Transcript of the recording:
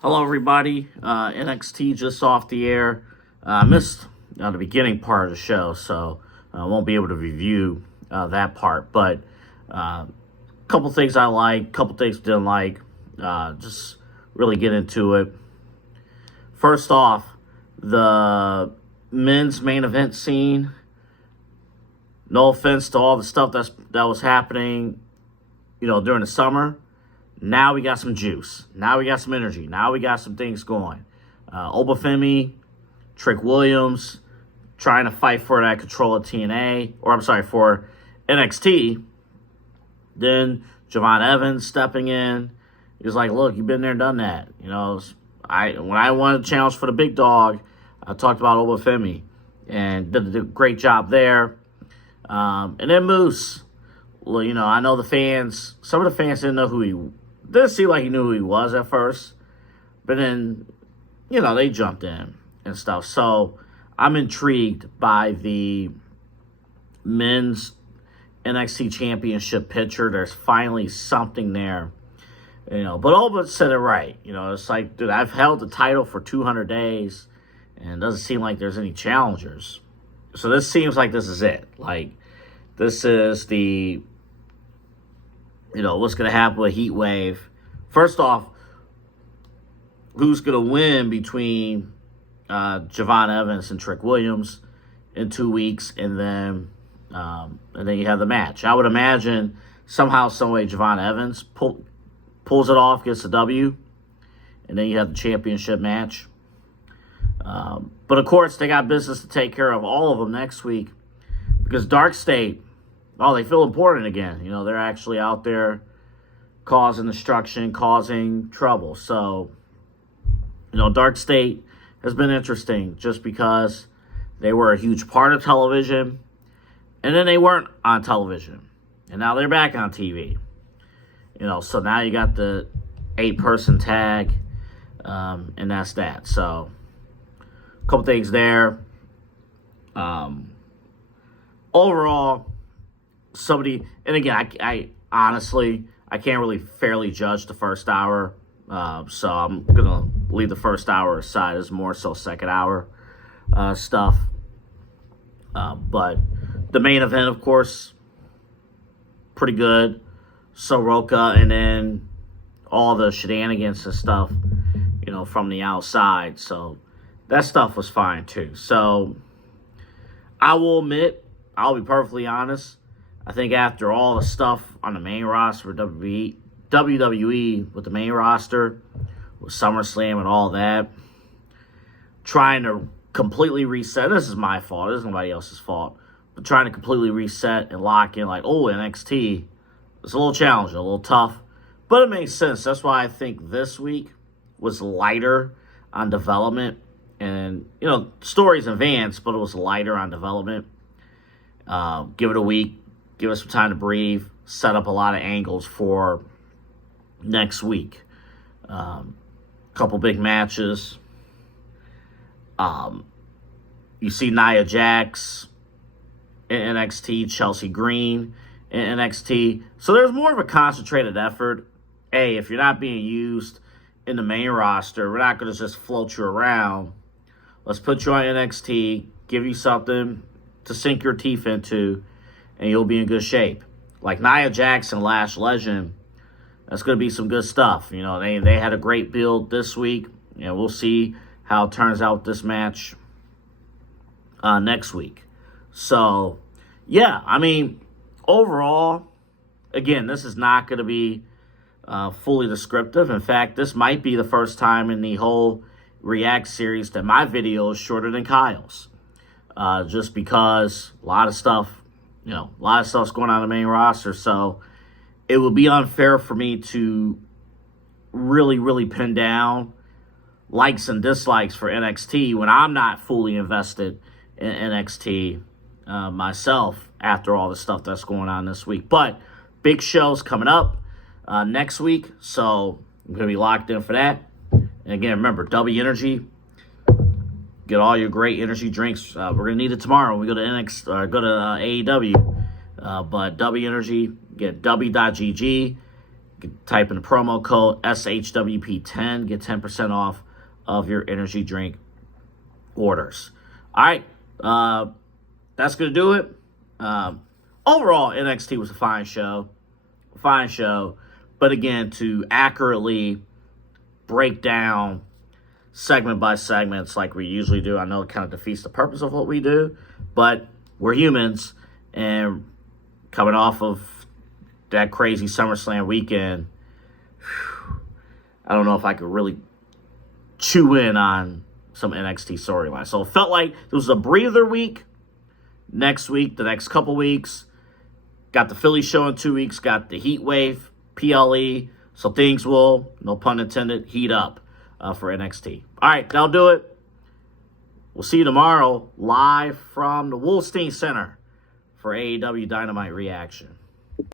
Hello, everybody. NXT just off the air. I missed the beginning part of the show, so I won't be able to review that part. But a couple things I like, couple things didn't like. Just really get into it. First off, the men's main event scene. No offense to all the stuff that was happening, during the summer. Now we got some juice. Now we got some energy. Now we got some things going. Obafemi, Trick Williams, trying to fight for that control of TNA, for NXT. Then Javon Evans stepping in. He was like, look, you've been there, done that. When I wanted to challenge for the big dog, I talked about Obafemi and did a great job there. And then Moose. Well, I know the fans, some of the fans didn't know who he didn't seem like he knew who he was at first. But then, they jumped in and stuff. So I'm intrigued by the men's NXT championship picture. There's finally something there. But Oba said it right. It's like, dude, I've held the title for 200 days and it doesn't seem like there's any challengers. So this seems like this is it. Like, this is the, what's going to happen with Heat Wave. First off, who's going to win between Javon Evans and Trick Williams in 2 weeks, and then you have the match. I would imagine somehow, some way, Javon Evans pulls it off, gets the W, and then you have the championship match. But of course, they got business to take care of, all of them, next week, because Dark State, they feel important again. They're actually out there causing destruction, causing trouble. So, Dark State has been interesting just because they were a huge part of television, and then they weren't on television, and now they're back on TV. So now you got the 8-person tag, and that's that. So, a couple things there. Overall, and again, I honestly, I can't really fairly judge the first hour, so I'm going to leave the first hour aside. It's more so second hour stuff. But the main event, of course, pretty good. Soroka, and then all the shenanigans and stuff, from the outside. So that stuff was fine, too. So I will admit, I'll be perfectly honest, I think after all the stuff on the main roster for WWE with the main roster, with SummerSlam and all that, trying to completely reset, this is my fault, this is nobody else's fault, but trying to completely reset and lock in like, NXT, it's a little challenging, a little tough, but it makes sense. That's why I think this week was lighter on development, and, stories advanced, but it was lighter on development. Give it a week, give us some time to breathe, set up a lot of angles for next week. Couple big matches. You see Nia Jax in NXT, Chelsea Green in NXT. So there's more of a concentrated effort. Hey, if you're not being used in the main roster, we're not going to just float you around. Let's put you on NXT, give you something to sink your teeth into, and you'll be in good shape. Like Nia Jax and Lash Legend, that's going to be some good stuff. They had a great build this week, and we'll see how it turns out with this match next week. So, yeah, overall, again, this is not going to be fully descriptive. In fact, this might be the first time in the whole React series that my video is shorter than Kyle's. Just because a lot of stuff's going on in the main roster. So it would be unfair for me to really, really pin down likes and dislikes for NXT when I'm not fully invested in NXT myself after all the stuff that's going on this week. But big shows coming up next week, so I'm going to be locked in for that. And again, remember, W Energy. Get all your great energy drinks. We're going to need it tomorrow when we go to AEW. But W Energy, get W.GG. Type in the promo code SHWP10. Get 10% off of your energy drink orders. All right. That's going to do it. Overall, NXT was a fine show. Fine show. But again, to accurately break down segment by segments like we usually do, I know it kind of defeats the purpose of what we do, but we're humans, and coming off of that crazy SummerSlam weekend, I don't know if I could really chew in on some NXT storyline. So it felt like it was a breather week. Next week, the next couple weeks, got the Philly show in 2 weeks, got the Heat Wave, PLE, so things will, no pun intended, heat up for NXT. All right, that'll do it. We'll see you tomorrow live from the Wolstein Center for AEW Dynamite Reaction.